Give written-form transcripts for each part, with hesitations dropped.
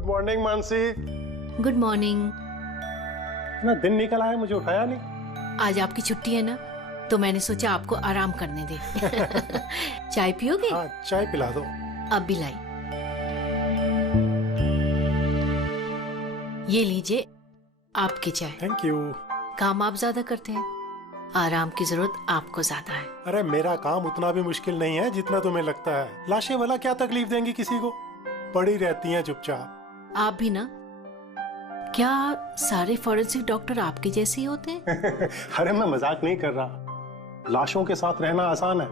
Good morning Mansi. Good morning. ना दिन निकल आया, मुझे उठाया नहीं। आज आपकी छुट्टी है ना, तो मैंने सोचा आपको आराम करने दे। चाय पियोगे? हाँ, चाय पिला दो। अब भी लाई। ये लीजिए आपकी चाय। Thank you. काम आप ज्यादा करते हैं, आराम की जरूरत आपको ज्यादा है। अरे मेरा काम उतना भी मुश्किल नहीं है जितना तुम्हें लगता है। लाशें भला क्या तकलीफ देंगी किसी को, पड़ी रहती हैं चुपचाप। आप भी ना। क्या सारे फॉरेंसिक डॉक्टर आपके जैसे ही होते हैं? अरे मैं मजाक नहीं कर रहा। लाशों के साथ रहना आसान है,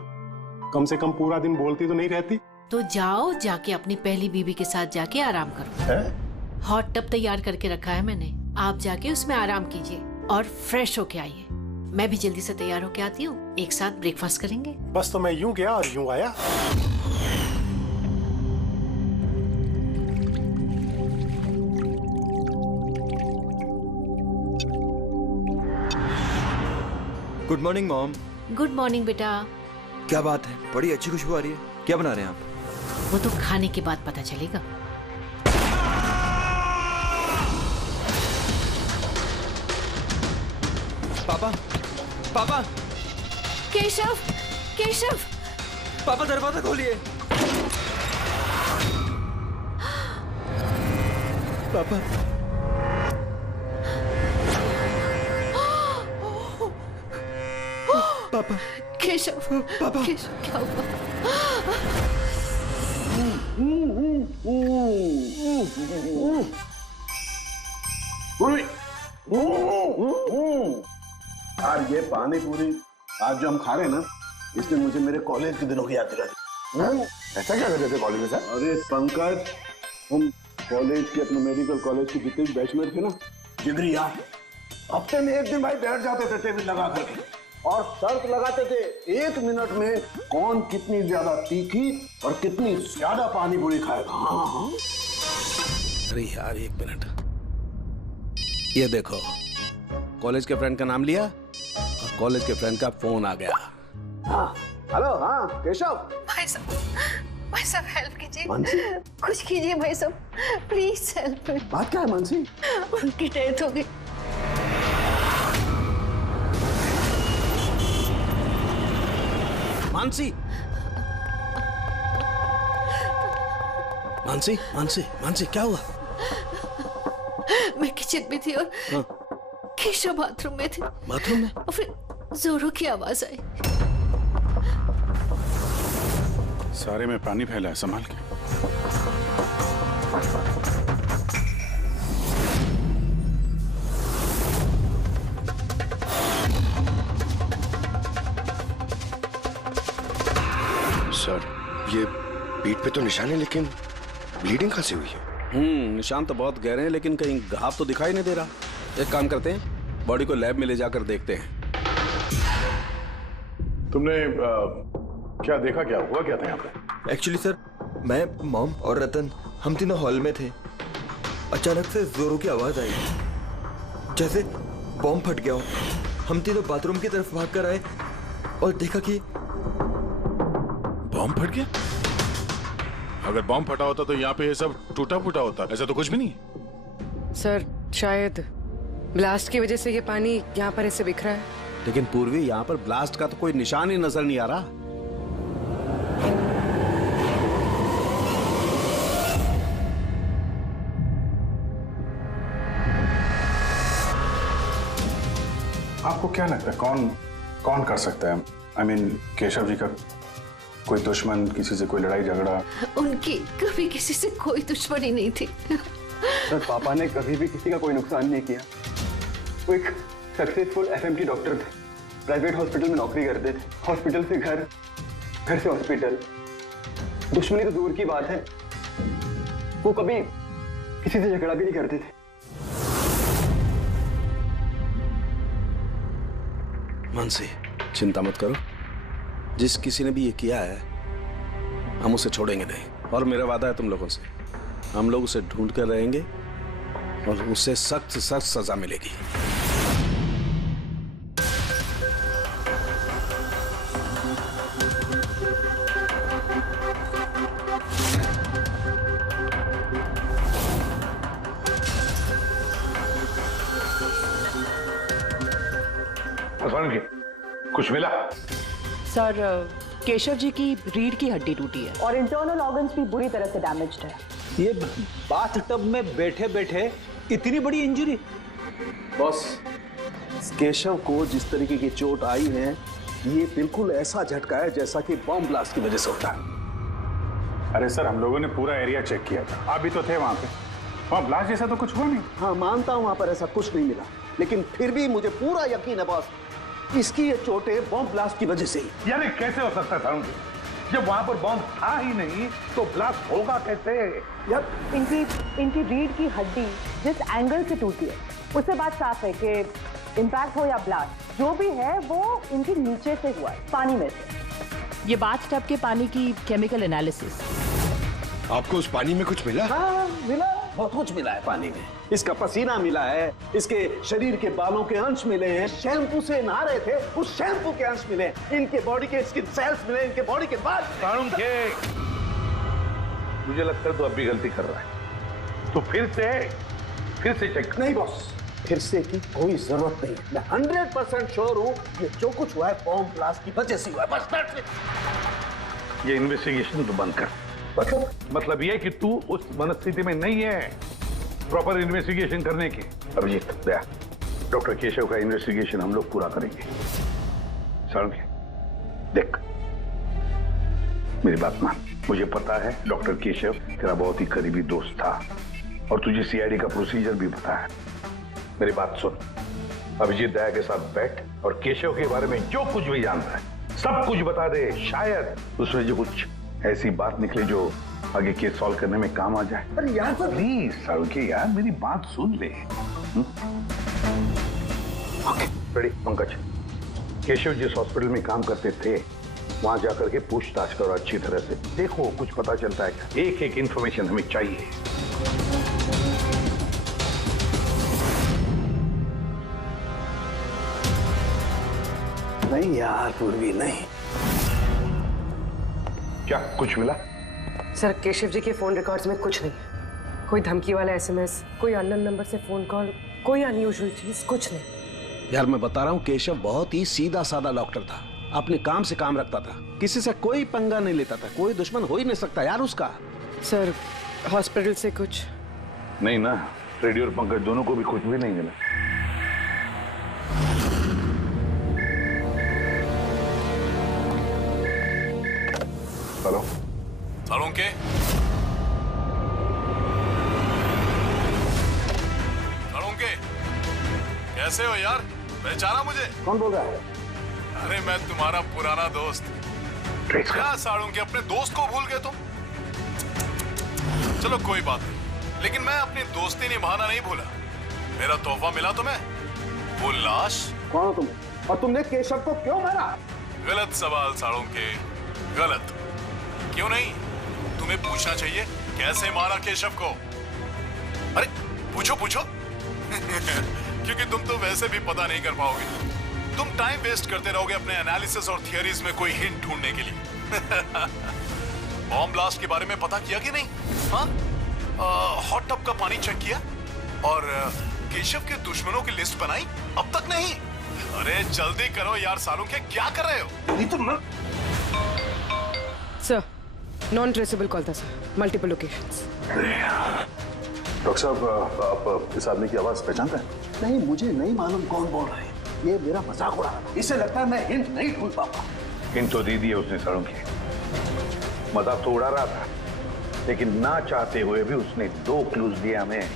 कम से कम पूरा दिन बोलती तो नहीं रहती। तो जाओ, जाके अपनी पहली बीवी के साथ जाके आराम करो। है? हॉट टब तैयार करके रखा है मैंने, आप जाके उसमें आराम कीजिए और फ्रेश होके आइए। मैं भी जल्दी से तैयार होके आती हूँ, एक साथ ब्रेकफास्ट करेंगे। बस तो मैं यूं गया और यूं आया। Good morning mom. Good morning बेटा। क्या बात है, बड़ी अच्छी खुशबू आ रही है। क्या बना रहे हैं आप? वो तो खाने के बाद पता चलेगा। पापा, पापा, केशव, केशव। पापा दरवाजा खोलिए। पापा, पापा, केशव, पापा। केशव क्या हुआ? यार ये पानी पूरी आज जो हम खा रहे हैं ना, इसने मुझे मेरे कॉलेज के दिनों की याद दिला दी। ऐसा क्या करते थे कॉलेज में सर? अरे पंकज, हम कॉलेज के अपने मेडिकल कॉलेज के जितने भी बैचमेट थे ना, जिगरी यार, हफ्ते में एक दिन भाई बैठ जाते थे टेबल लगा करके और शर्त लगाते थे 1 मिनट में कौन कितनी ज्यादा तीखी और कितनी ज्यादा पानी पूरी खाएगा। हाँ हाँ। अरे यार 1 मिनट, ये देखो कॉलेज के फ्रेंड का नाम लिया और कॉलेज के फ्रेंड का फोन आ गया। हाँ हेलो। हाँ केशव। भाई साहब हेल्प कीजिए, मानसी, कुछ कीजिए भाई साहब, प्लीज हेल्प। बात क्या है मानसी? उनकी डेथ हो गई। मानसी, मानसी, मानसी, मानसी क्या हुआ? मैं किचन में थी और केशव बाथरूम में थे। बाथरूम में? और फिर जोरों की आवाज आई। सारे में पानी फैला है, संभाल के। सर ये पीठ पे तो निशान है, लेकिन ब्लीडिंग कहाँ से हुई है? निशान तो बहुत गहरे हैं, लेकिन कहीं घाव तो दिखाई नहीं दे रहा। एक काम करते हैं, बॉडी को लैब में ले जाकर देखते हैं। तुमने क्या देखा, क्या हुआ, क्या था यहाँ पे? एक्चुअली सर, मैं, मॉम और रतन हम तीनों हॉल में थे। अचानक से जोरों की आवाज आई, जैसे बॉम्ब फट गया हो। हम तीनों बाथरूम की तरफ भागकर आए और देखा कि बॉम्ब फट गया? अगर बॉम्ब फटा होता तो यहाँ पे ये सब टूटा फूटा होता, ऐसा तो कुछ भी नहीं। सर शायद ब्लास्ट की वजह से ये पानी यहाँ पर ऐसे बिखरा है। लेकिन पूर्वी, यहाँ पर ब्लास्ट का तो कोई निशान ही नजर नहीं आ रहा। आपको क्या लगता है कौन कर सकता है? I mean, केशव जी का कोई दुश्मन, किसी से कोई लड़ाई झगड़ा? उनकी कभी किसी से कोई दुश्मनी नहीं थी। सर पापा ने कभी भी किसी का कोई नुकसान नहीं किया। वो एक सक्सेसफुल एफएमटी डॉक्टर थे, प्राइवेट हॉस्पिटल में नौकरी करते थे। हॉस्पिटल से घर, घर से हॉस्पिटल। दुश्मनी तो दूर की बात है, वो कभी किसी से झगड़ा भी नहीं करते थे। मानसी चिंता मत करो, जिस किसी ने भी ये किया है हम उसे छोड़ेंगे नहीं। और मेरा वादा है तुम लोगों से, हम लोग उसे ढूंढ कर रहेंगे और उसे सख्त से सख्त सजा मिलेगी। कुछ मिला? सर, केशव जी की रीढ़ की हड्डी टूटी है और इंटरनल ऑर्गन्स भी बुरी तरह से डैमेज्ड है। ये बाथटब में बैठे बैठे इतनी बड़ी इंजरी? बॉस, केशव को जिस तरीके की चोट आई है, ये बिल्कुल ऐसा झटका है जैसा कि बॉम्ब ब्लास्ट की वजह से होता है। अरे सर, हम लोगों ने पूरा एरिया चेक किया था, आप भी तो थे वहां पे। वहां ब्लास्ट जैसा तो कुछ हुआ नहीं। हाँ, मानता हूं वहां पर ऐसा कुछ नहीं मिला, लेकिन फिर भी मुझे पूरा यकीन है बॉस, इसकी ये चोटें बॉम्ब ब्लास्ट की वजह से ही। यार कैसे हो सकता था? जब वहां पर बॉम्ब था ही नहीं तो ब्लास्ट होगा कैसे? यार इनकी रीढ़ की हड्डी जिस एंगल से टूटी है उससे बात साफ है कि इम्पैक्ट हो या ब्लास्ट, जो भी है वो इनके नीचे से हुआ है, पानी में से। ये बाथटब के पानी की केमिकल एनालिसिस। आपको उस पानी में कुछ मिला? हाँ, मिला, बहुत कुछ मिला है पानी में। इसका पसीना मिला है, इसके शरीर के बालों के अंश मिले हैं, शैम्पू से नहा रहे थे उस शैम्पू के अंश मिले, इनके बॉडी के स्किन सेल्स मिले, इनके बॉडी के बाद। मुझे लगता है तो अब भी गलती कर रहा है, तो फिर से चेक। नहीं बॉस, फिर से की कोई जरूरत नहीं। मैं 100% श्योर हूँ ये जो कुछ हुआ है बॉम्ब ब्लास्ट की वजह से हुआ है, बस that's it। ये इन्वेस्टिगेशन तो बंद कर। मतलब ये कि तू उस मनस्थिति में नहीं है प्रॉपर इन्वेस्टिगेशन करने की। अभिजीत, दया, डॉक्टर केशव का इन्वेस्टिगेशन हम लोग पूरा करेंगे। साळुंखे, देख मेरी बात मान। मुझे पता है डॉक्टर केशव तेरा बहुत ही करीबी दोस्त था और तुझे सीआईडी का प्रोसीजर भी पता है। मेरी बात सुन, अभिजीत दया के साथ बैठ और केशव के बारे में जो कुछ भी जानता है सब कुछ बता दे। शायद उसमें जो कुछ ऐसी बात निकले जो आगे केस सॉल्व करने में काम आ जाए। अरे यार प्लीज साळुंखे यार, मेरी बात सुन ले। Okay, ready? पंकज, केशव जिस हॉस्पिटल में काम करते थे वहां जाकर के पूछताछ करो अच्छी तरह से, देखो कुछ पता चलता है क्या। एक एक इंफॉर्मेशन हमें चाहिए। नहीं यार पूर्वी, नहीं। क्या कुछ मिला? सर, केशव जी के फोन रिकॉर्ड्स में कुछ नहीं, कोई धमकी वाला एसएमएस, कोई अननोन नंबर से फोन कॉल, कोई अनयूजुअल चीज, कुछ नहीं। यार मैं बता रहा हूँ, केशव बहुत ही सीधा साधा डॉक्टर था, अपने काम से काम रखता था, किसी से कोई पंगा नहीं लेता था, कोई दुश्मन हो ही नहीं सकता यार उसका। सर, हॉस्पिटल से कुछ नहीं ना? रेडी और पंकज दोनों को भी कुछ भी नहीं मिला। हेलो साळुंखे, साळुंखे कैसे हो यार? पहचाना मुझे? कौन बोल रहा है? अरे मैं तुम्हारा पुराना दोस्त। क्या साळुंखे, अपने दोस्त को भूल गए तुम? चलो कोई बात नहीं, लेकिन मैं अपनी दोस्ती निभाना नहीं भूला। मेरा तोहफा मिला तुम्हें, वो लाश। कौन हो तुम और तुमने केशव को क्यों मारा? गलत सवाल साळुंखे, गलत। क्यों नहीं? तुम्हें पूछना चाहिए कैसे मारा केशव को। अरे पूछो पूछो। क्योंकि तुम तो वैसे भी पता नहीं कर पाओगे, तुम टाइम वेस्ट करते रहोगे अपने एनालिसिस और थियरीज में कोई हिंट ढूंढने के लिए। बॉम्ब ब्लास्ट के बारे में पता किया कि नहीं? हाँ, हॉट टब का पानी चेक किया और केशव के दुश्मनों की लिस्ट बनाई? अब तक नहीं? अरे जल्दी करो यार साळुंखे, क्या कर रहे हो? नहीं तो मैं... सर, नॉन ट्रेसेबल कॉल था सर, मल्टीपल लोकेशंस। डॉक्टर साहब, आप इस आदमी की आवाज पहचानते हैं? नहीं, मुझे नहीं मालूम कौन बोल रहा है। ये मेरा मजाक उड़ा रहा है। इससे लगता है मैं हिंट नहीं ढूंढ पाऊंगा। हिंट तो दे दिए उसने साळुंखे, मजाक तो उड़ा रहा था, लेकिन ना चाहते हुए भी उसने 2 क्लूज दिए हमें।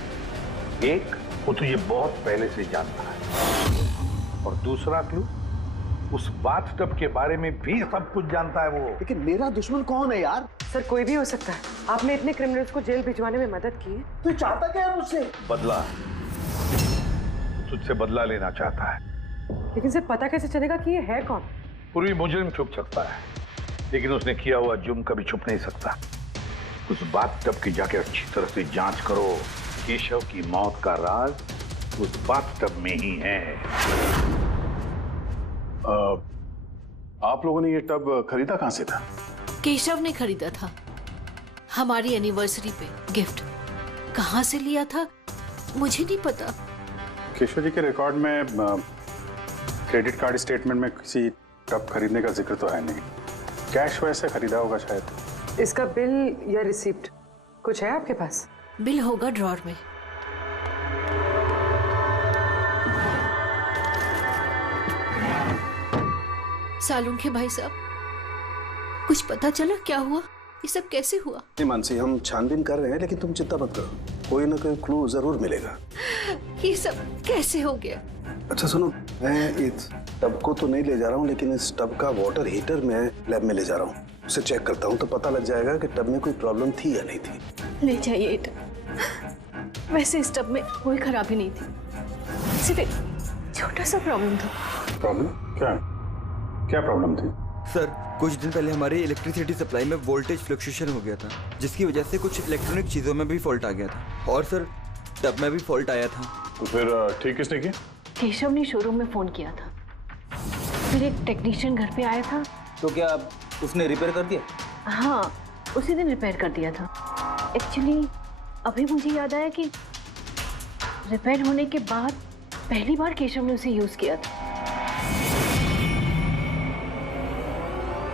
एक, वो तुझे बहुत पहले से जानता है, और दूसरा क्लू, उस बाथटब के बारे में भी सब कुछ जानता है वो। लेकिन मेरा दुश्मन कौन है यार? सर, कोई भी हो सकता है। आपने इतने क्रिमिनल्स को जेल भिजवाने में मदद की है। तू चाहता क्या है मुझसे? बदला, तुझसे बदला लेना चाहता है। लेकिन सर, पता कैसे चलेगा कि ये है कौन? पूर्वी मुजरिम छुप सकता है, लेकिन उसने किया हुआ जुर्म कभी छुप नहीं सकता। उस बाथटब की जाके अच्छी तरह से जांच करो। केशव की मौत का राज उस बाथटब में ही है। आप लोगों ने ये टब खरीदा कहां से था? केशव ने खरीदा था, हमारी एनिवर्सरी पे गिफ्ट। कहां से लिया था मुझे नहीं पता। केशव जी के रिकॉर्ड में क्रेडिट कार्ड स्टेटमेंट में किसी टब खरीदने का जिक्र तो है नहीं। कैश वैसे खरीदा होगा शायद। इसका बिल या रिसिप्ट कुछ है आपके पास? बिल होगा ड्रॉर में। सालुंखे भाई साहब, कुछ पता चला क्या हुआ? ये सब कैसे हुआ? नहीं मानसी, हम छानबीन कर रहे हैं, लेकिन तुम चिंता मत करो, कोई ना कोई क्लू जरूर मिलेगा। ये सब कैसे हो गया? अच्छा सुनो, मैं इस टब को तो नहीं ले जा रहा हूँ, लेकिन इस टब का वाटर हीटर मैं लैब में ले जा रहा हूँ। उसे चेक करता हूँ तो पता लग जाएगा कि टब में कोई प्रॉब्लम थी या नहीं थी। ले जाइए ये टब। वैसे इस टब में कोई खराबी नहीं थी, सिर्फ एक छोटा सा प्रॉब्लम था। प्रॉब्लम? क्या क्या प्रॉब्लम थी? सर, कुछ दिन पहले हमारी इलेक्ट्रिसिटी सप्लाई में वोल्टेज फ्लक्चुएशन हो गया था, जिसकी वजह से कुछ इलेक्ट्रॉनिक चीजों में भी फॉल्ट आ गया था। और सर, टब में भी फॉल्ट आया था। तो फिर ठीक किसने किया? केशव ने शोरूम में फोन किया था, फिर एक टेक्नीशियन घर पे आया था। तो क्या उसने रिपेयर कर दिया? हाँ, उसी दिन रिपेयर कर दिया था। एक्चुअली अभी मुझे याद आया कि रिपेयर होने के बाद पहली बार केशव ने उसे यूज किया था।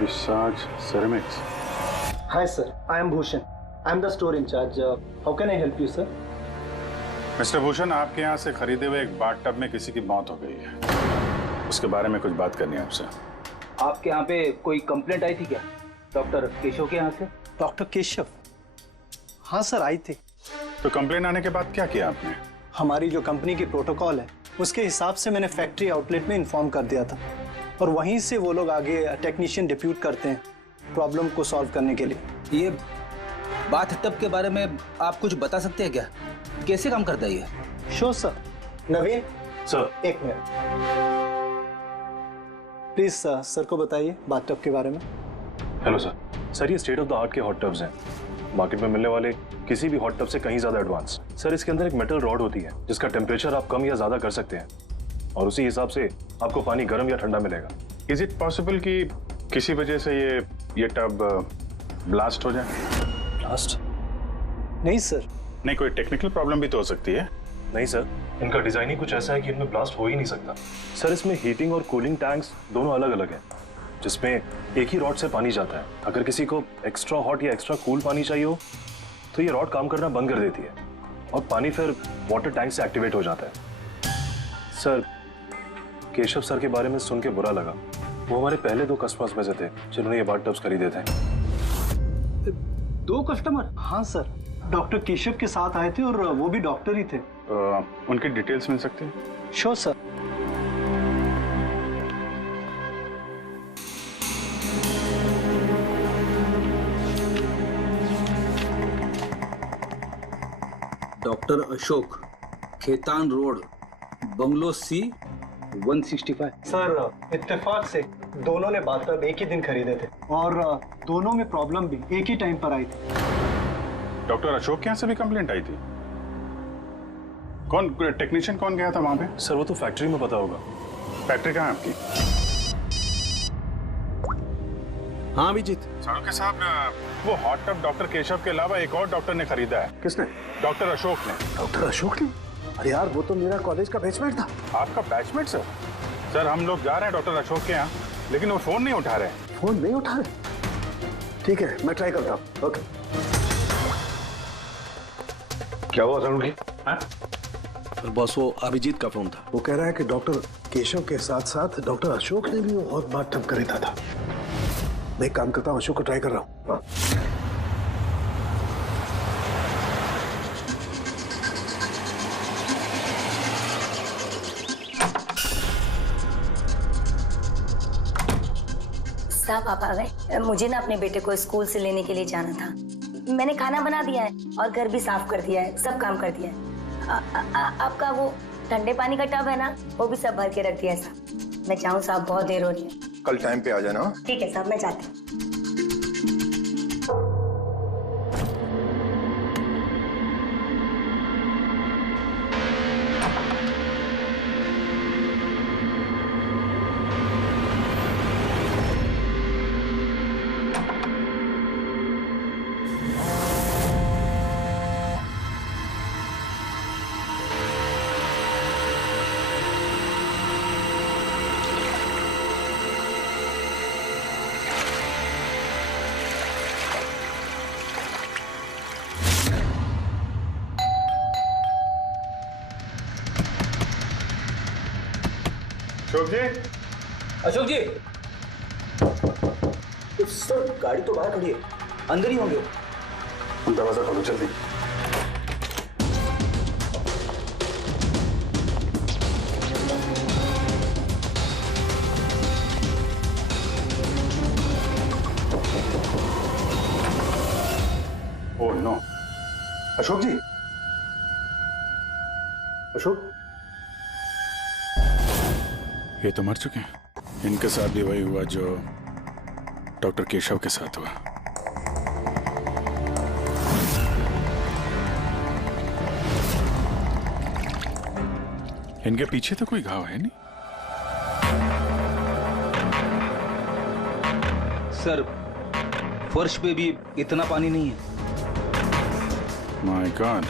Visage ceramics. Hi sir, I am Bhushan. I am the store in charge. How can I help you, sir? Mister Bhushan, आपके यहाँ से खरीदे हुए एक बाथ टब में किसी की मौत हो गई है। उसके बारे में कुछ बात करनी है आपसे। आपके यहाँ पे कोई कंप्लेंट आई थी क्या डॉक्टर केशव के यहाँ से? डॉक्टर केशव? हाँ सर, आई थी। तो कंप्लेंट आने के बाद क्या किया आपने? हमारी जो कंपनी की प्रोटोकॉल है उसके हिसाब से मैंने फैक्ट्री आउटलेट में इन्फॉर्म कर दिया था, और वहीं से वो लोग आगे टेक्नीशियन डिप्यूट करते हैं प्रॉब्लम को सॉल्व करने के लिए। ये बाथ टब के बारे में आप कुछ बता सकते हैं क्या? कैसे काम करता है ये? Sure sir. नवीन सर, एक मिनट प्लीज। सर को बताइए बाथ टब के बारे में। Hello sir. सर, ये स्टेट ऑफ द आर्ट के हॉट टब्स हैं, मार्केट में मिलने वाले किसी भी हॉट टब से कहीं ज्यादा एडवांस। सर, इसके अंदर एक मेटल रॉड होती है जिसका टेम्परेचर आप कम या ज्यादा कर सकते हैं, और उसी हिसाब से आपको पानी गर्म या ठंडा मिलेगा। इज इट पॉसिबल कि किसी वजह से ये टब ब्लास्ट हो जाए? ब्लास्ट? नहीं सर। नहीं, कोई टेक्निकल प्रॉब्लम भी तो हो सकती है। नहीं सर, इनका डिजाइन ही कुछ ऐसा है कि इनमें ब्लास्ट हो ही नहीं सकता। सर, इसमें हीटिंग और कूलिंग टैंक्स दोनों अलग अलग हैं, जिसमें एक ही रॉड से पानी जाता है। अगर किसी को एक्स्ट्रा हॉट या एक्स्ट्रा कूल पानी चाहिए हो तो ये रॉड काम करना बंद कर देती है और पानी फिर वाटर टैंक से एक्टिवेट हो जाता है। सर, केशव सर के बारे में सुन के बुरा लगा। वो हमारे पहले 2 कस्टमर्स में से थे जिन्होंने ये बाथ टब्स खरीदे थे। 2 कस्टमर? हाँ सर, डॉक्टर केशव के साथ आए थे और वो भी डॉक्टर ही थे। उनकी डिटेल्स मिल सकती है? Sure sir. Doctor Ashok, Khetan road, bungalow C 165। Sir, इत्तेफाक से दोनों ने बाथ टब एक ही दिन खरीदे थे और दोनों में प्रॉब्लम भी एक ही टाइम पर आई थी। डॉक्टर अशोक के यहाँ से भी कंप्लेंट आई थी? कौन टेक्नीशियन कौन गया था वहां पे? सर, वो तो फैक्ट्री में पता होगा। फैक्ट्री कहाँ है आपकी? हाँ अभिजीत। सालुंखे साहब, वो हॉट टब डॉक्टर केशव के अलावा एक और डॉक्टर ने खरीदा है। किसने? डॉक्टर अशोक ने। डॉक्टर अशोक ने? अरे यार, वो तो मेरा कॉलेज का बैचमेट था। आपका बैचमेट सर? सर, हम लोग जा रहे हैं डॉक्टर अशोक के यहाँ, लेकिन वो फोन नहीं उठा रहे। फोन नहीं उठा रहे? ठीक है, मैं ट्राई करता हूँ। ओके। क्या हुआ सालुंखे? बस वो अभिजीत का फोन था। वो कह रहा है कि डॉक्टर केशव के साथ साथ डॉक्टर अशोक ने भी वो और बाथ टब खरीदा था। मैं एक काम करता हूँ, अशोक को ट्राई कर रहा हूँ। साहब, आप आ गए? मुझे ना अपने बेटे को स्कूल से लेने के लिए जाना था। मैंने खाना बना दिया है और घर भी साफ कर दिया है, सब काम कर दिया है। आपका वो ठंडे पानी का टब है ना, वो भी सब भर के रख दिया है साहब। मैं जाऊँ साहब, बहुत देर हो रही है। कल टाइम पे आ जाना। ठीक है साहब, मैं जाती हूँ। अशोक जी, अशोक जी, सर गाड़ी तो बाहर खड़ी है, अंदर ही होंगे। दरवाजा खोलो जल्दी। ओह नो, अशोक जी, अशोक, ये तो मर चुके हैं। इनके साथ भी वही हुआ जो डॉक्टर केशव के साथ हुआ। इनके पीछे तो कोई घाव है नहीं। सर फर्श पे भी इतना पानी नहीं है। माय गॉड,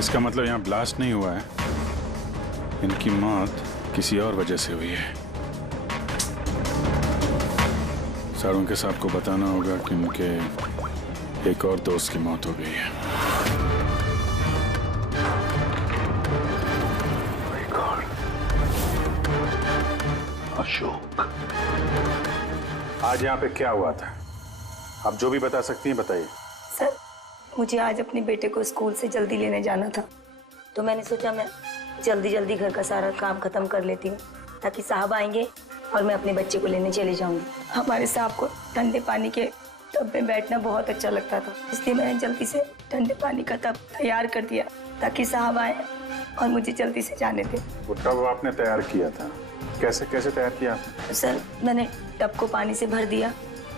इसका मतलब यहाँ ब्लास्ट नहीं हुआ है, इनकी मौत किसी और वजह से हुई है। सारों के साहब को बताना होगा कि उनके एक और दोस्त की मौत हो गई है। माय गॉड, अशोक, आज यहाँ पे क्या हुआ था? आप जो भी बता सकती हैं बताइए। सर मुझे आज अपने बेटे को स्कूल से जल्दी लेने जाना था, तो मैंने सोचा मैं जल्दी जल्दी घर का सारा काम खत्म कर लेती हूँ ताकि साहब आएंगे और मैं अपने बच्चे को लेने चली जाऊंगी। हमारे साहब को ठंडे पानी के टब में बैठना बहुत अच्छा लगता था, इसलिए मैंने जल्दी से ठंडे पानी का टब तैयार कर दिया ताकि साहब आए और मुझे जल्दी से जाने दें। वो टब आपने तैयार किया था, कैसे कैसे तैयार किया? सर मैंने टब को पानी से भर दिया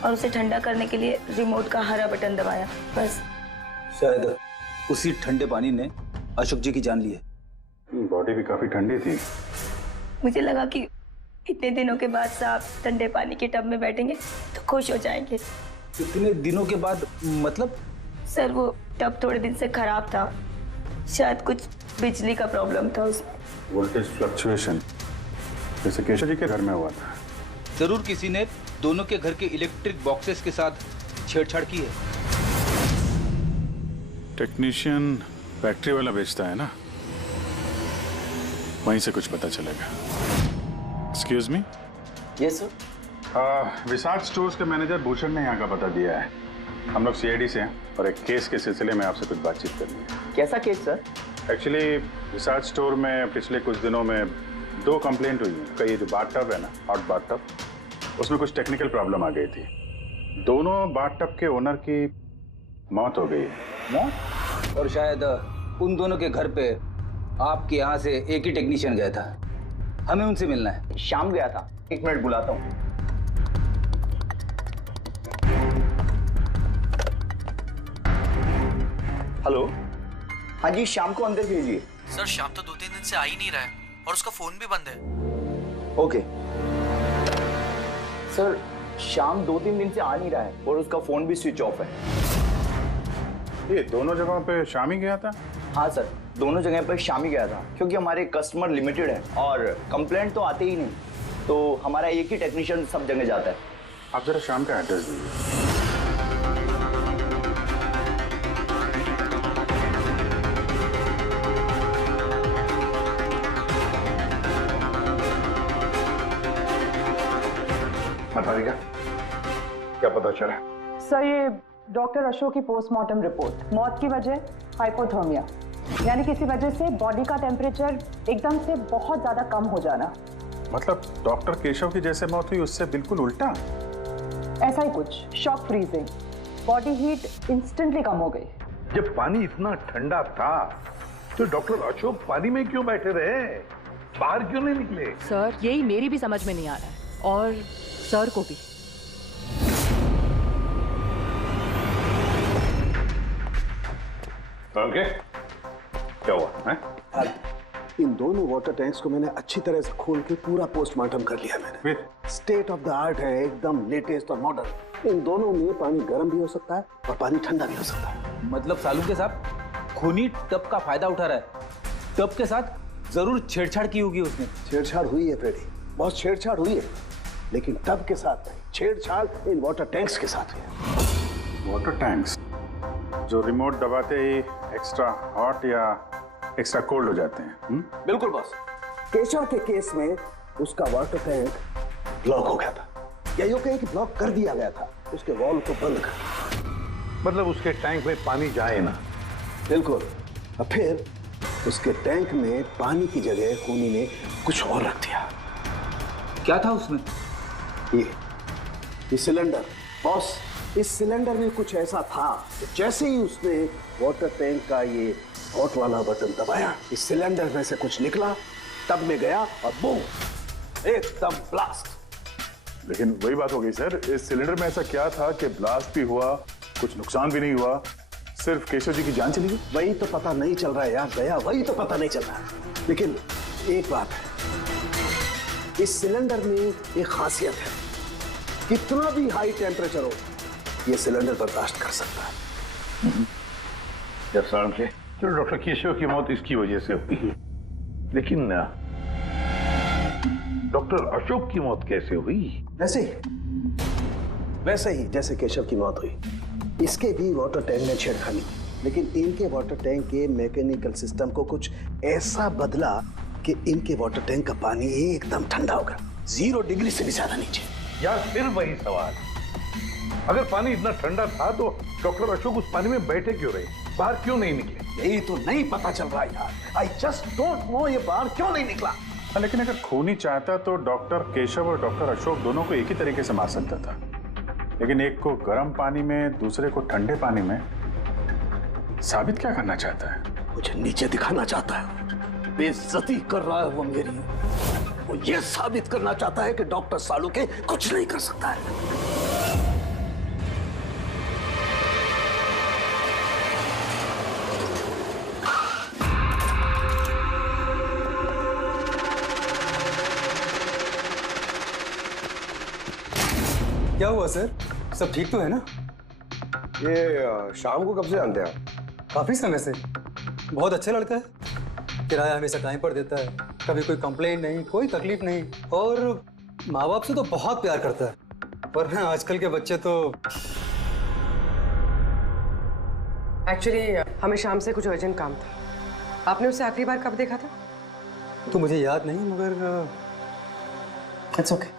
और उसे ठंडा करने के लिए रिमोट का हरा बटन दबाया, बस। शायद उसी ठंडे पानी ने अशोक जी की जान ली है। बॉडी भी काफी ठंडी थी। मुझे लगा कि इतने दिनों के बाद साहब ठंडे पानी के टब में बैठेंगे तो खुश हो जाएंगे। इतने दिनों के बाद मतलब? सर वो टब थोड़े दिन से खराब था, शायद कुछ बिजली का प्रॉब्लम था उसमें। वोल्टेज फ्लक्चुएशन, जैसे केशव जी के घर में हुआ था। जरूर किसी ने दोनों के घर के इलेक्ट्रिक बॉक्सेस के साथ छेड़छाड़ की है। टेक्नीशियन फैक्ट्री वाला बेचता है ना, वहीं से कुछ पता चलेगा। Excuse me. Yes sir. Vishal stores के मैनेजर भूषण ने यहाँ का पता दिया है। हम लोग सीआईडी से हैं और एक केस के सिलसिले में आपसे कुछ बातचीत करनी है। कैसा केस सर? एक्चुअली विशाल स्टोर में पिछले कुछ दिनों में 2 कंप्लेंट हुई हैं। कई जो बाथटब है ना, हॉट बाथटब, उसमें कुछ टेक्निकल प्रॉब्लम आ गई थी। दोनों बाथटब के ओनर की मौत हो गई है। मौत? और शायद उन दोनों के घर पे आपके यहाँ से एक ही टेक्नीशियन गया था। हमें उनसे मिलना है। शाम गया था, 1 मिनट बुलाता हूँ। हेलो, हाँ जी, शाम को अंदर भेजिए। सर शाम तो 2-3 दिन से आ ही नहीं रहा है और उसका फोन भी बंद है। ओके सर, शाम 2-3 दिन से आ नहीं रहा है और उसका फोन भी स्विच ऑफ है। ये दोनों जगहों पे शाम ही गया था? हाँ सर, दोनों जगह पर शाम ही गया था, क्योंकि हमारे कस्टमर लिमिटेड है और कंप्लेंट तो आते ही नहीं, तो हमारा एक ही टेक्नीशियन सब जगह जाता है। आप जरा शाम का एड्रेस दीजिए। बताइएगा क्या पता चला? सर ये डॉक्टर अशोक की पोस्टमार्टम रिपोर्ट, मौत की वजह हाइपोथर्मिया, यानी किसी वजह से बॉडी का टेम्परेचर एकदम से बहुत ज्यादा कम हो जाना। मतलब डॉक्टर केशव की जैसे मौत हुई उससे बिल्कुल उल्टा? ऐसा ही कुछ, shock freezing, body heat instantly कम हो गई। जब पानी इतना ठंडा था तो डॉक्टर अशोक पानी में क्यों बैठे रहे, बाहर क्यों नहीं निकले? सर यही मेरी भी समझ में नहीं आ रहा है और सर को भी। ओके, क्या हुआ है? इन दोनों वाटर टैंक्स को मैंने अच्छी तरह से खोल के पूरा पोस्टमार्टम कर लिया मैंने। स्टेट ऑफ द आर्ट है, एकदम लेटेस्ट और मॉडर्न। इन दोनों में पानी गर्म भी हो सकता है और पानी ठंडा भी हो सकता है। मतलब सालू के साथ खूनी टब का फायदा उठा रहा है। टब के साथ जरूर छेड़छाड़ की होगी उसने। छेड़छाड़ हुई है फ्रेडी, बहुत छेड़छाड़ हुई है, लेकिन टब के साथ नहीं, छेड़छाड़ इन वाटर टैंक्स के साथ है। वाटर टैंक्स जो रिमोट दबाते ही एक्स्ट्रा हॉट या एक्स्ट्रा कोल्ड हो जाते हैं। बिल्कुल बॉस। केशव के केस में उसका वाटर टैंक ब्लॉक हो गया था, या यूं कहें कि ब्लॉक कर दिया गया था, उसके वॉल को बंद कर। मतलब उसके टैंक में पानी जाए ना। बिल्कुल। अब फिर उसके टैंक में पानी की जगह खूनी ने कुछ और रख दिया। क्या था उसमें? ये सिलेंडर। बॉस, इस सिलेंडर में कुछ ऐसा था कि जैसे ही उसने वाटर टैंक का ये हॉट वाला बटन दबाया, इस सिलेंडर में से कुछ निकला, टब में गया और बूम, एकदम ब्लास्ट। लेकिन वही बात हो गई सर, इस सिलेंडर में ऐसा क्या था कि ब्लास्ट भी हुआ, कुछ नुकसान भी नहीं हुआ, सिर्फ केशव जी की जान चली गई? वही तो पता नहीं चल रहा है यार दया, वही तो पता नहीं चल रहा है। लेकिन एक बात है, इस सिलेंडर में एक खासियत है, कितना भी हाई टेम्परेचर हो ये सिलेंडर बर्दाश्त कर सकता है। चलो डॉक्टर केशव की मौत इसकी वजह से हुई, लेकिन डॉक्टर अशोक की मौत कैसे हुई? वैसे ही जैसे केशव की मौत हुई, इसके भी वाटर टैंक में छेड़खानी की, लेकिन इनके वाटर टैंक के मैकेनिकल सिस्टम को कुछ ऐसा बदला कि इनके वाटर टैंक का पानी एकदम ठंडा हो गया, 0 डिग्री से भी ज्यादा नीचे। यार फिर वही सवाल, अगर पानी इतना ठंडा था तो डॉक्टर अशोक उस पानी में बैठे क्यों रहे, बाहर क्यों नहीं निकले? यही तो नहीं पता चल रहा यार। आई जस्ट डोंट नो ये बाहर क्यों नहीं निकला। लेकिन अगर खूनी चाहता तो डॉक्टर केशव और डॉक्टर अशोक दोनों को एक ही तरीके से मार सकता था, लेकिन एक को गर्म पानी में, दूसरे को ठंडे पानी में। साबित क्या करना चाहता है? मुझे नीचे दिखाना चाहता है, बेइज्जती कर रहा है वो मेरी। वो ये साबित करना चाहता है कि डॉक्टर सालुंखे कुछ नहीं कर सकता है। क्या हुआ सर? सब ठीक तो है ना? ये शाम को कब से जानते हैं आप? काफी समय से। बहुत अच्छा लड़का है, किराया हमेशा टाइम पर देता है, कभी कोई कंप्लेंट नहीं, कोई तकलीफ नहीं, और माँ बाप से तो बहुत प्यार करता है। पर हाँ, आजकल के बच्चे तो। एक्चुअली हमें शाम से कुछ अर्जेंट काम था। आपने उसे आखिरी बार कब देखा था? तो मुझे याद नहीं, मगर इट्स ओके।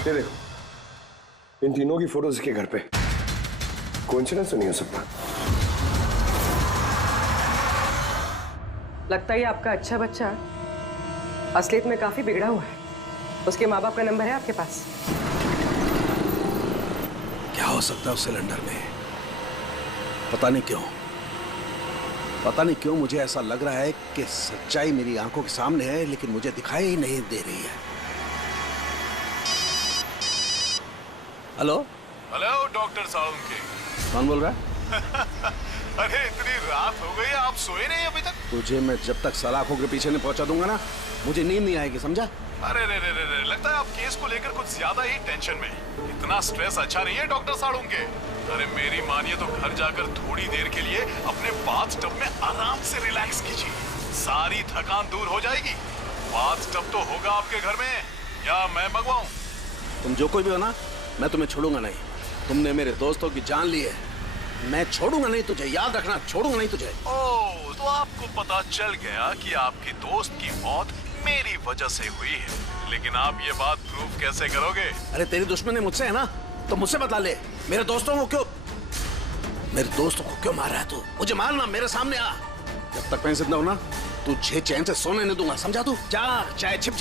ये देखो, इन तीनों की फोटोज इसके घर पे। कोइंसिडेंस तो नहीं हो सकता। लगता है आपका अच्छा बच्चा असलियत में काफी बिगड़ा हुआ है। उसके माँ बाप का नंबर है आपके पास? क्या हो सकता है उस सिलेंडर में? पता नहीं क्यों मुझे ऐसा लग रहा है कि सच्चाई मेरी आंखों के सामने है, लेकिन मुझे दिखाई नहीं दे रही है। Hello doctor Salunkhe. कौन बोल रहा है? अरे इतनी रात हो गई, आप सोए नहीं अभी तक? तुझे मैं जब तक सलाखों के पीछे नहीं पहुंचा दूंगा ना, मुझे नींद नहीं आएगी, समझा? अरे रे, लगता है आप केस को लेकर कुछ ज्यादा ही टेंशन में। इतना स्ट्रेस अच्छा नहीं है डॉक्टर सालुंखे। अरे मेरी मानिए तो घर जाकर थोड़ी देर के लिए अपने बाथटब में आराम से रिलैक्स कीजिए, सारी थकान दूर हो जाएगी। बाथटब तो होगा आपके घर में, या मैं मंगवाऊं? तुम जो कोई भी हो ना, मैं तुम्हें छोड़ूंगा नहीं। तुमने मेरे दोस्तों की जान ली है, मैं छोड़ूंगा नहीं तुझे, याद रखना, छोड़ूंगा नहीं तुझे। ओह, तो आपको पता चल गया कि आपकी दोस्त की मौत मेरी वजह से हुई है, लेकिन आप ये बात प्रूव कैसे करोगे? अरे तेरी दुश्मनी मुझसे है ना, तो मुझसे बता ले। मेरे दोस्तों को क्यों मार रहा है तू? मुझे मारना, मेरे सामने आ। जब तक मैं जिंदा हूं ना, तुझे चैन से सोने नहीं दूंगा, समझा? तू जा, चाहे छिप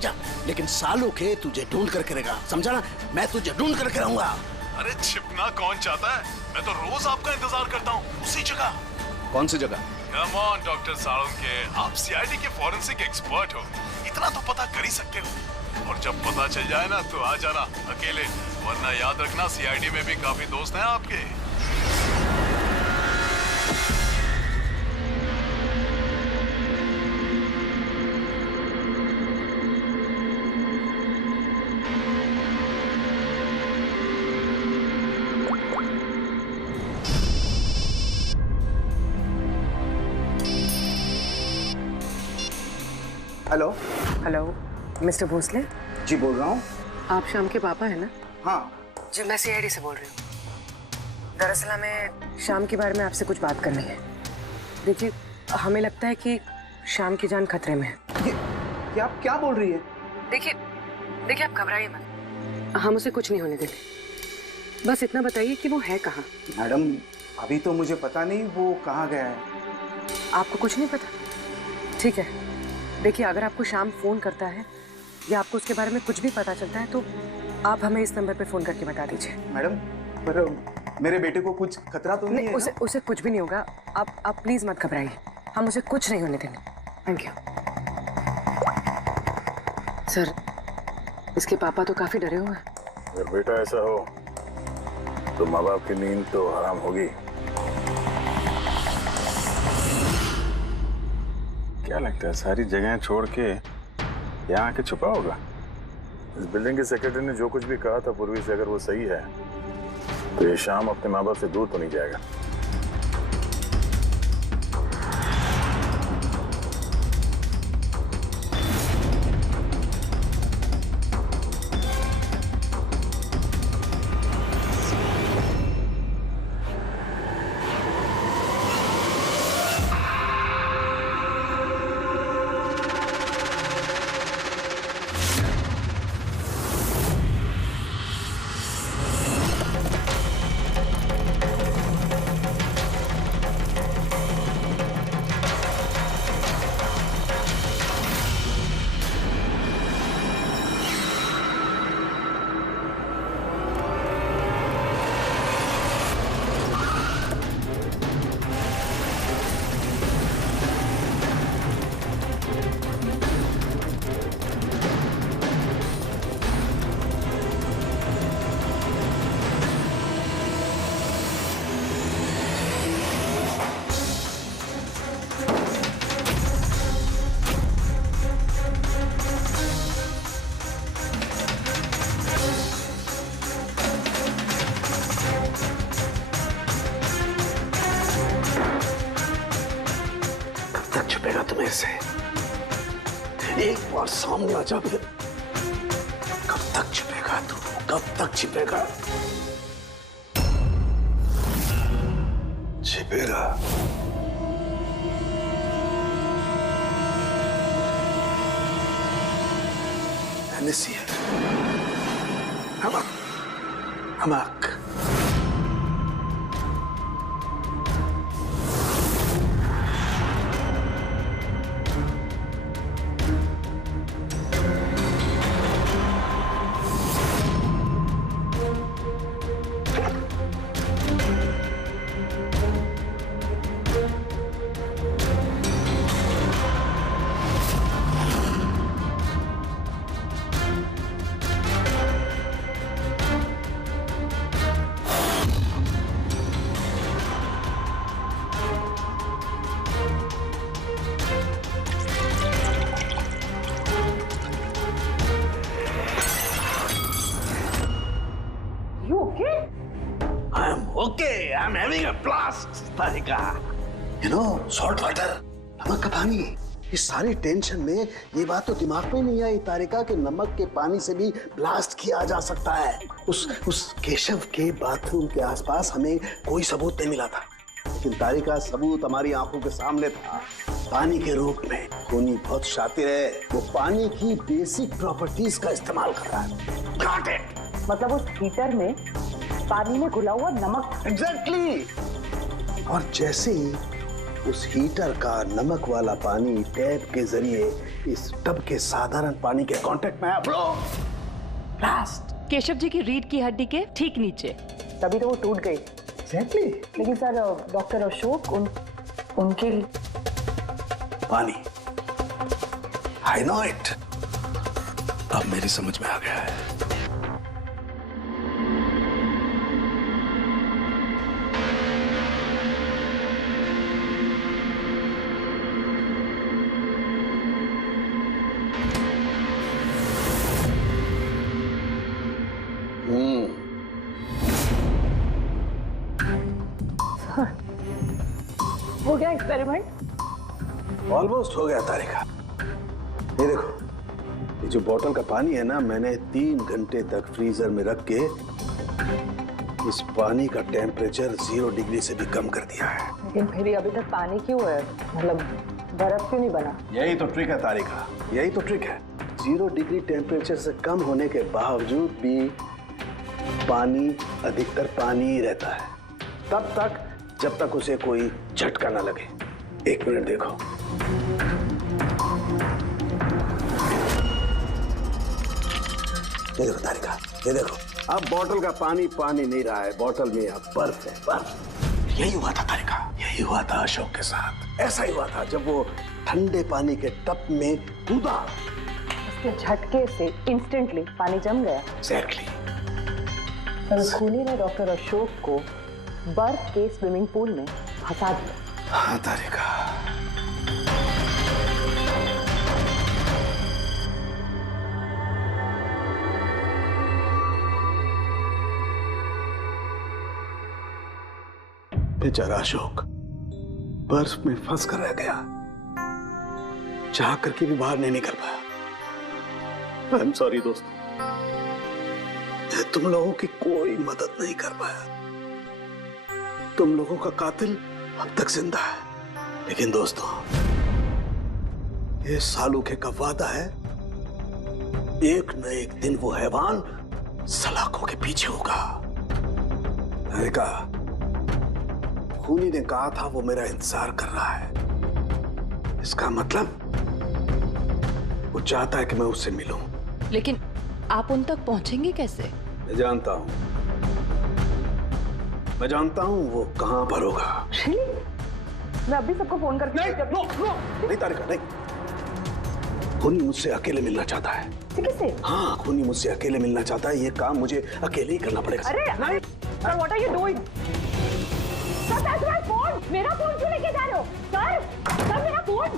जा, लेकिन सालुंखे तुझे ढूंढ करके रहेगा, समझा ना? मैं तुझे ढूंढ करके रहूंगा। अरे छिपना कौन चाहता है? मैं तो रोज आपका इंतजार करता हूँ, उसी जगह। कौन सी जगह? कम ऑन डॉक्टर सालुंखे, आप सीआईडी के फॉरेंसिक एक्सपर्ट हो, इतना तो पता कर ही सकते हो। और जब पता चल जाए ना तो आ जाना अकेले, वरना याद रखना सीआईडी में भी काफी दोस्त हैं आपके। Hello hello mister Bhosle. जी बोल रहा हूँ। आप शाम के पापा है ना? हाँ जी मैं सीआईडी से बोल रही हूँ। दरअसल हमें शाम के बारे में आपसे कुछ बात करनी है। देखिए हमें लगता है कि शाम की जान खतरे में है। ये आप क्या बोल रही है? देखिए आप घबराइए मत, हम उसे कुछ नहीं होने देंगे। बस इतना बताइए कि वो है कहाँ? मैडम अभी तो मुझे पता नहीं वो कहाँ गया है। आपको कुछ नहीं पता? ठीक है, देखिए अगर आपको शाम फोन करता है या आपको उसके बारे में कुछ भी पता चलता है तो आप हमें इस नंबर पे फोन करके बता दीजिए। मैडम पर मेरे बेटे को कुछ खतरा तो नहीं है? उसे कुछ भी नहीं होगा। आप प्लीज मत घबराइए, हम उसे कुछ नहीं होने देंगे। Thank you. सर इसके पापा तो काफी डरे हुए हैं। अगर बेटा ऐसा हो तो माँ बाप की नींद तो हराम होगी। क्या लगता है सारी जगह छोड़ के यहाँ आके छुपा होगा? इस बिल्डिंग के सेक्रेटरी ने जो कुछ भी कहा था पूर्वी से, अगर वो सही है तो ये शाम अपने माँ बाप से दूर तो नहीं जाएगा। छुपेगा तुम्हें से? एक बार सामने आ जा फिर। कब तक छुपेगा तू? कब तक छिपेगा? छिपेगा। Hennessy है। हमक। Okay, I'm having a blast, Tarika. You know, salt water, नमक का पानी। इस सारी टेंशन में ये बात तो दिमाग में नहीं आई तारिका कि नमक के पानी से भी ब्लास्ट किया जा सकता है। उस केशव के बाथरूम के आसपास हमें कोई सबूत नहीं मिला था, लेकिन तारिका सबूत हमारी आंखों के सामने था, पानी के रूप में। खूनी बहुत शातिर है, वो पानी की बेसिक प्रॉपर्टीज का इस्तेमाल कर रहा है। Got it? मतलब उस हीटर में पानी में घुला हुआ नमक। एग्जैक्टली। और जैसे ही उस हीटर का नमक वाला पानी टैप के जरिए इस टब के साधारण पानी के कांटेक्ट में आया, ब्लास्ट। केशव जी की रीढ़ की हड्डी के ठीक नीचे। तभी तो वो टूट गई। एग्जैक्टली। लेकिन सर डॉक्टर अशोक उनके पानी, आई नो इट। अब मेरी समझ में आ गया है। हो गया एक्सपेरिमेंट? ऑलमोस्ट हो गया तारिका। ये देखो, ये जो बोतल का पानी है ना, मैंने 3 घंटे तक फ्रीजर में रख के इस पानी का टेम्परेचर 0 डिग्री से भी कम कर दिया है। लेकिन फिर भी अभी तक पानी क्यों है? मतलब बर्फ क्यों नहीं बना? यही तो ट्रिक है तारिका, यही तो ट्रिक है। 0 डिग्री टेम्परेचर से कम होने के बावजूद भी पानी अधिकतर पानी ही रहता है, तब तक जब तक उसे कोई झटका ना लगे। 1 मिनट देखो, ये देखो तारिका, ये देखो, अब बोतल का पानी पानी नहीं रहा है, बोतल में अब बर्फ है, बर्फ। यही हुआ था तारिका, यही हुआ था अशोक के साथ। ऐसा ही हुआ था जब वो ठंडे पानी के टब में कूदा, उसके झटके से इंस्टेंटली पानी जम गया। एग्जैक्टली। खूनी ने डॉक्टर अशोक को बर्फ के स्विमिंग पूल में फंसा दिया। हाँ तारिका, बेचारा अशोक बर्फ में फंस कर रह गया, चाह करके भी बाहर नहीं निकल पाया। आई एम सॉरी दोस्तों, मैं तुम लोगों की कोई मदद नहीं कर पाया। तुम लोगों का कातिल अब तक जिंदा है, लेकिन दोस्तों ये सालूखे का वादा है, एक न एक दिन वो हैवान सलाखों के पीछे होगा। तारिका, खूनी ने कहा था वो मेरा इंतजार कर रहा है, इसका मतलब वो चाहता है कि मैं उससे मिलूं। लेकिन आप उन तक पहुंचेंगे कैसे? मैं जानता हूं, मैं जानता हूं वो कहां पर होगा। मैं अभी सबको फोन करके नहीं तारिका, नहीं। खूनी मुझसे अकेले मिलना चाहता है। किससे? हाँ, खूनी मुझसे अकेले मिलना चाहता है, ये काम मुझे अकेले ही करना पड़ेगा। अरे नहीं, what are you doing? Sir, that's my phone. मेरा फोन क्यों लेके जा रहे हो? सर मेरा फोन।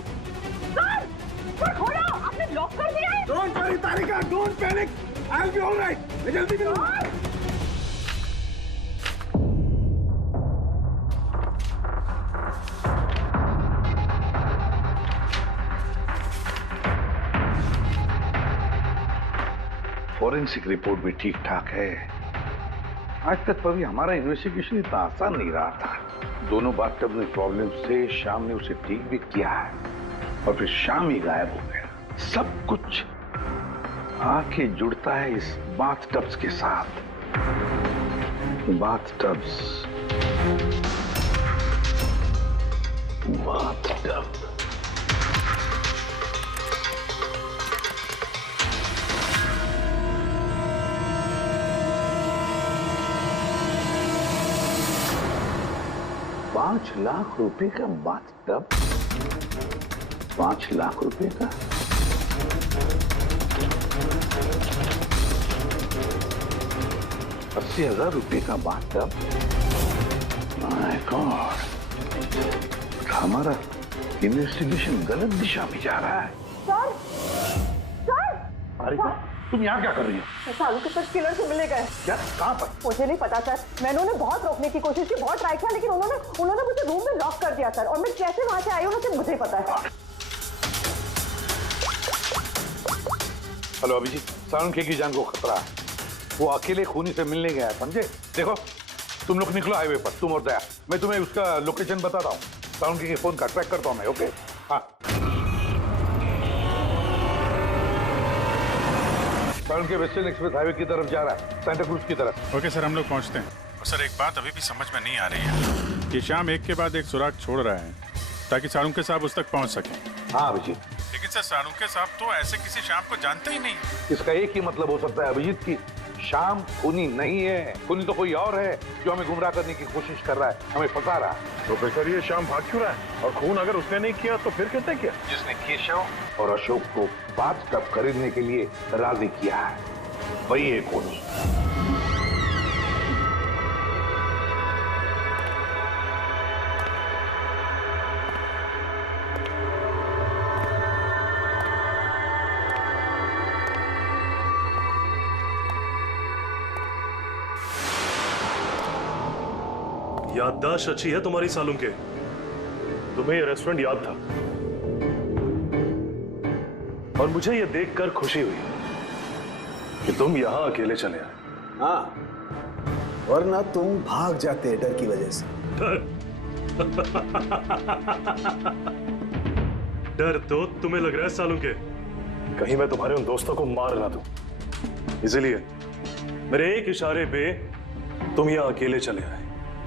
सर खोलो, आपने लॉक कर दिया है। Don't worry Tarika, don't panic, I will be alright. मैं जल्दी मिलूंगा। फॉरेंसिक रिपोर्ट भी ठीक ठाक है। आज तक कभी हमारा इन्वेस्टिगेशन इतना आसान नहीं रहा था। दोनों बाथटब में प्रॉब्लम से शाम ने उसे ठीक भी किया है और फिर शाम ही गायब हो गया। सब कुछ आके जुड़ता है इस बाथटब्स के साथ। बाथटब्स, बाथटब। ₹5,00,000 का बाथटब, 5 लाख रुपए का। ₹80,000 का बाथटब। माय गॉड, हमारा इन्वेस्टिगेशन गलत दिशा में जा रहा है। सर, अरे तुम यहाँ क्या कर रही हो? सालू के साथ किलर से मिले गए। क्या? कहाँ पर? मुझे नहीं पता सर, मैंने उन्हें बहुत रोकने की कोशिश की, बहुत ट्राई किया, लेकिन उन्होंने मुझे रूम में लॉक कर दिया सर। और मैं कैसे वहां से आई हूँ मुझे मुझे पता है। हेलो अभिजीत, सालुंखे की जान को खतरा है। वो अकेले खूनी से मिलने गया है, समझे? देखो तुम लोग निकलो हाईवे पर, तुम और दया। मैं तुम्हें उसका लोकेशन बताता हूँ। सालुंखे के फोन का ट्रैक करता हूँ मैं। ओके? हाँ, सालुंखे वेस्टर्न एक्सप्रेस हाईवे की तरफ जा रहा है, सेंटा क्रूज की तरफ। ओके सर, हम लोग पहुंचते हैं। और सर एक बात अभी भी समझ में नहीं आ रही है कि शाम एक के बाद एक सुराग छोड़ रहा है ताकि सालुंखे साहब उस तक पहुंच सकें। हाँ अभिजीत, लेकिन सर सालुंखे साहब तो ऐसे किसी शाम को जानते ही नहीं। इसका एक ही मतलब हो सकता है अभिजीत की शाम खूनी नहीं है। खूनी तो कोई और है जो हमें गुमराह करने की कोशिश कर रहा है, हमें फंसा रहा है। प्रोफेसर ये शाम भाग क्यों रहा है? और खून अगर उसने नहीं किया तो फिर किसने किया? जिसने केशव और अशोक को बाथटब खरीदने के लिए राजी किया है, वही है खूनी। याददाश्त अच्छी है तुम्हारी सालुंखे। तुम्हें ये रेस्टोरेंट याद था। और मुझे ये देखकर खुशी हुई कि तुम यहां अकेले चले आए। हाँ, वरना तुम भाग जाते डर की वजह से। डर तो तुम्हें लग रहा है सालों के, कहीं मैं तुम्हारे उन दोस्तों को मार ना दूं, इसलिए मेरे एक इशारे पे तुम यहां अकेले चले आए।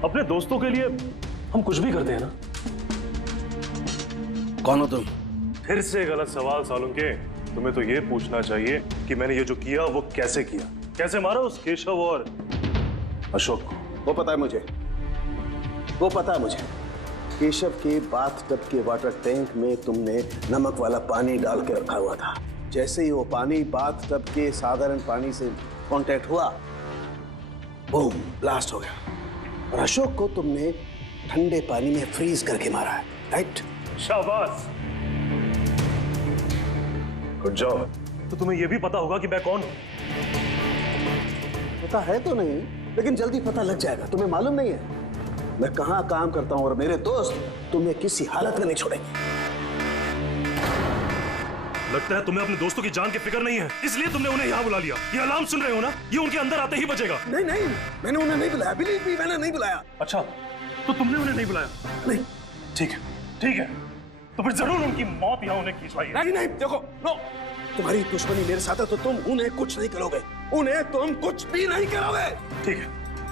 अपने दोस्तों के लिए हम कुछ भी करते हैं ना। कौन हो तुम? फिर से गलत सवाल सालों के। तुम्हें तो ये पूछना चाहिए कि मैंने ये जो किया वो कैसे किया, कैसे मारा उस केशव और अशोक को। वो पता है मुझे, वो पता है मुझे। केशव के बाथटब के वाटर टैंक में तुमने नमक वाला पानी डाल के रखा हुआ था। जैसे ही वो पानी बाथटब के साधारण पानी से कांटेक्ट हुआ, बूम, ब्लास्ट हो गया। और अशोक को तुमने ठंडे पानी में फ्रीज करके मारा है, राइट? शाबाश, गुड जॉब। तो तुम्हें यह भी पता होगा कि मैं कौन हूं? पता है तो नहीं, लेकिन जल्दी पता लग जाएगा। तुम्हें मालूम नहीं है मैं कहां काम करता हूं, और मेरे दोस्त तुम्हें किसी हालत में नहीं छोड़ेंगे। लगता है तुम्हें अपने दोस्तों की जान की फिक्र नहीं है, इसलिए तुमने उन्हें यहाँ बुला लिया। ये अलार्म सुन रहे हो ना, ये उनके अंदर आते ही बजेगा। नहीं नहीं, मैंने उन्हें नहीं बुलाया, बिलीव मी, मैंने नहीं बुलाया। अच्छा, तो तुमने उन्हें नहीं बुलाया? नहीं। ठीक है, ठीक है, तो फिर जरूर उनकी मौत यहाँ उन्हें खिंचवाई है। नहीं नहीं, देखो, नो, तुम्हारी दुश्मनी मेरे साथ है तो तुम उन्हें कुछ नहीं करोगे, उन्हें तुम कुछ भी नहीं करोगे। ठीक है,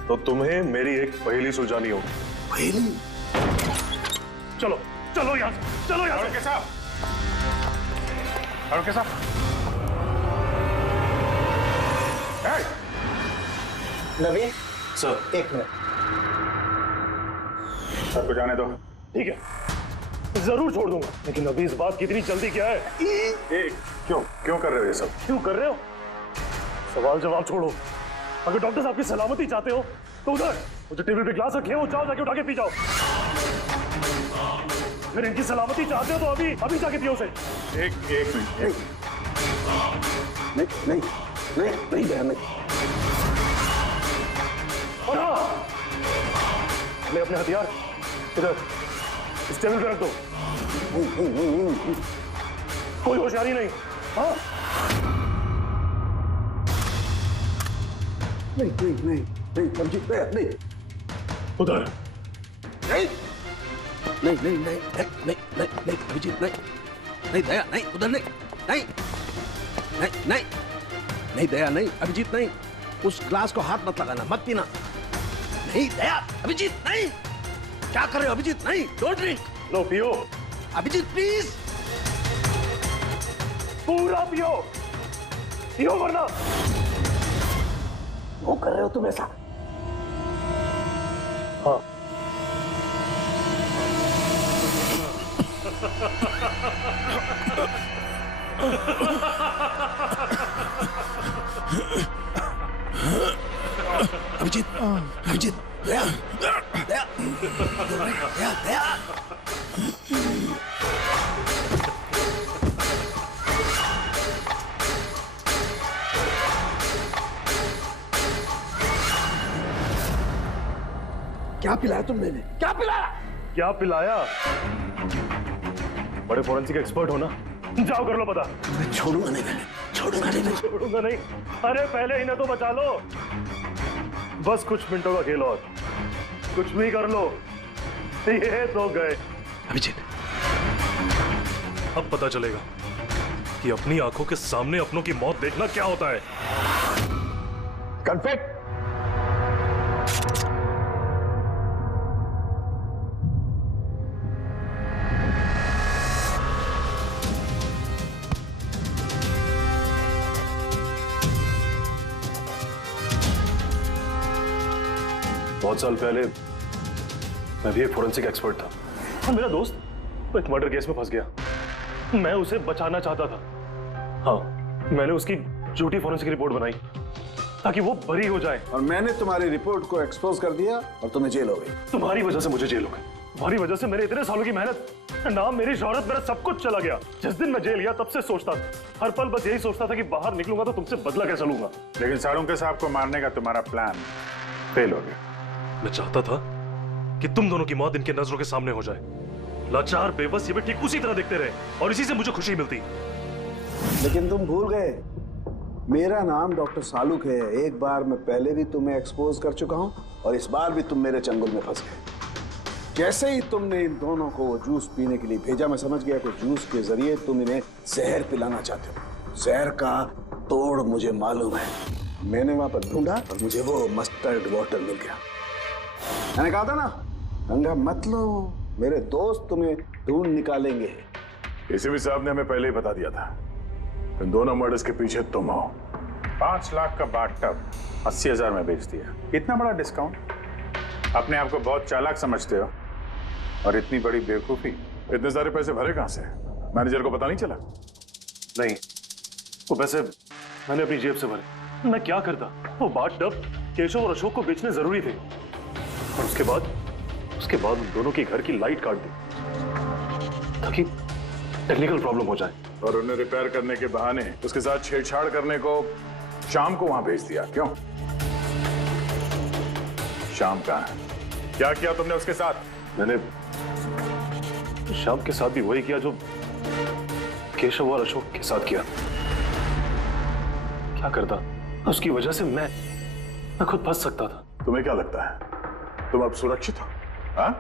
तो तुम्हें मेरी एक पहेली सुलझानी होगी। पहेली? चलो चलो यहाँ से, चलो यहाँ से। अरुण के साहब, नवीन सर, एक मिनट। सबको जाने दो। ठीक है, जरूर छोड़ दूंगा, लेकिन अभी इस बात की इतनी जल्दी क्या है? क्यों क्यों कर रहे हो ये सब? क्यों कर रहे हो? सवाल जवाब छोड़ो। अगर डॉक्टर साहब की सलामती चाहते हो तो उधर वो जो टेबल पे ग्लास रखे हैं वो जाओ, जाके उठा के पी जाओ। अगर इनकी सलामती चाहते हो तो अभी अभी जाके पियो उसे। एक मिनट। नहीं नहीं नहीं नहीं बहन, नहीं। और हाँ, ले अपने हथियार इधर इस टेबल पे रख दो। कोई होशियारी नहीं। हाँ, नहीं नहीं नहीं नहीं, समझी? नहीं उधर नहीं नहीं नहीं नहीं नहीं नहीं नहीं अभिजीत, नहीं नहीं दया, नहीं उधर, नहीं नहीं नहीं नहीं नहीं दया, नहीं अभिजीत, नहीं उस ग्लास को हाथ मत लगाना, मत पीना। नहीं दया, अभिजीत नहीं, क्या कर रहे हो अभिजीत? नहीं, डोंट ड्रिंक। लो पियो अभिजीत, प्लीज पूरा पियो, पियो वरना। वो कर रहे हो तुम ऐसा? हाँ। अभिजीत, अभिजीत, दया, दया, दया, दया। क्या पिलाया तुमने? क्या पिलाया? क्या पिलाया? बड़े फोरेंसिक एक्सपर्ट हो ना, जाओ कर लो पता। मैं छोड़ूंगा नहीं, मैंने छोड़ूंगा नहीं, छोड़ूंगा नहीं। अरे पहले इन्हें तो बचा लो, बस कुछ मिनटों का खेल और, कुछ भी कर लो, ये तो गए। अभिजीत, अब पता चलेगा कि अपनी आंखों के सामने अपनों की मौत देखना क्या होता है। कन्फेक्ट। बहुत साल पहले मैं भी एक फोरेंसिक एक्सपर्ट था, और मेरा दोस्त वो एक मर्डर केस में फंस गया। मैं उसे बचाना चाहता था। हाँ, मैंने उसकी झूठी फोरेंसिक रिपोर्ट बनाई ताकि वो बरी हो जाए। और मैंने तुम्हारी रिपोर्ट को एक्सपोज कर दिया और तुम्हें जेल हो गई। तुम्हारी वजह से मुझे जेल हो गई, तुम्हारी वजह से मेरे इतने सालों की मेहनत, नाम, मेरी शोहरत, मेरा सब कुछ चला गया। जिस दिन मैं जेल गया तब से सोचता था, हर पल बस यही सोचता था कि बाहर निकलूंगा तो तुमसे बदला कैसे लूंगा। लेकिन साळुंके साहब को मारने का तुम्हारा प्लान फेल हो गया। मैं चाहता था कि तुम दोनों की मौत इनके नजरों के सामने हो जाए। लाचार, बेबस, ये भी ठीक उसी तरह देखते रहे और इसी से मुझे खुशी मिलती। लेकिन तुम भूल गए, मेरा नाम डॉक्टर सालुक है। एक बार मैं पहले भी तुम्हें एक्सपोज कर चुका हूं और इस बार भी तुम मेरे चंगुल में फंस गए। जैसे ही तुमने इन दोनों को जूस पीने के लिए भेजा, मैं समझ गया कि जूस के जरिए तुम इन्हें जहर पिलाना चाहते हो। जहर का तोड़ मुझे मालूम है। मैंने वहां पर ढूंढा और मुझे वो मस्टर्ड वाटर मिल गया। मैंने कहा था ना, पंगा मत लो, मेरे दोस्त तुम्हें ढूंढ निकालेंगे। एसीपी साहब ने हमें पहले ही बता दिया था, इन दोनों मर्डर्स के पीछे तुम हो। 5 लाख का बाथटब 80,000 में बेच दिया। इतना बड़ा डिस्काउंट? अपने आप को बहुत चालाक समझते हो और इतनी बड़ी बेवकूफी। इतने सारे पैसे भरे कहां से? मैनेजर को पता नहीं चला? नहीं, वो पैसे मैंने अपनी जेब से भरे। मैं क्या करता? वो बाथटब केशव और अशोक को बेचने जरूरी थे और उसके बाद उन दोनों के घर की लाइट काट दी ताकि टेक्निकल प्रॉब्लम हो जाए। और उन्हें रिपेयर करने के बहाने उसके साथ छेड़छाड़ करने को शाम को वहां भेज दिया। क्यों? शाम कहां है? क्या किया तुमने उसके साथ? मैंने शाम के साथ भी वही किया जो केशव और अशोक के साथ किया। क्या करता? उसकी वजह से मैं खुद फंस सकता था। तुम्हें क्या लगता है तुम अब सुरक्षित हो? हाँ?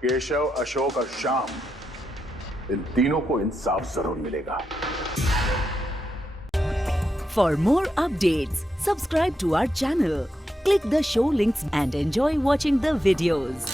केशव, अशोक और श्याम, इन तीनों को इंसाफ जरूर मिलेगा। For more updates, subscribe to our channel, click the show links and enjoy watching the videos.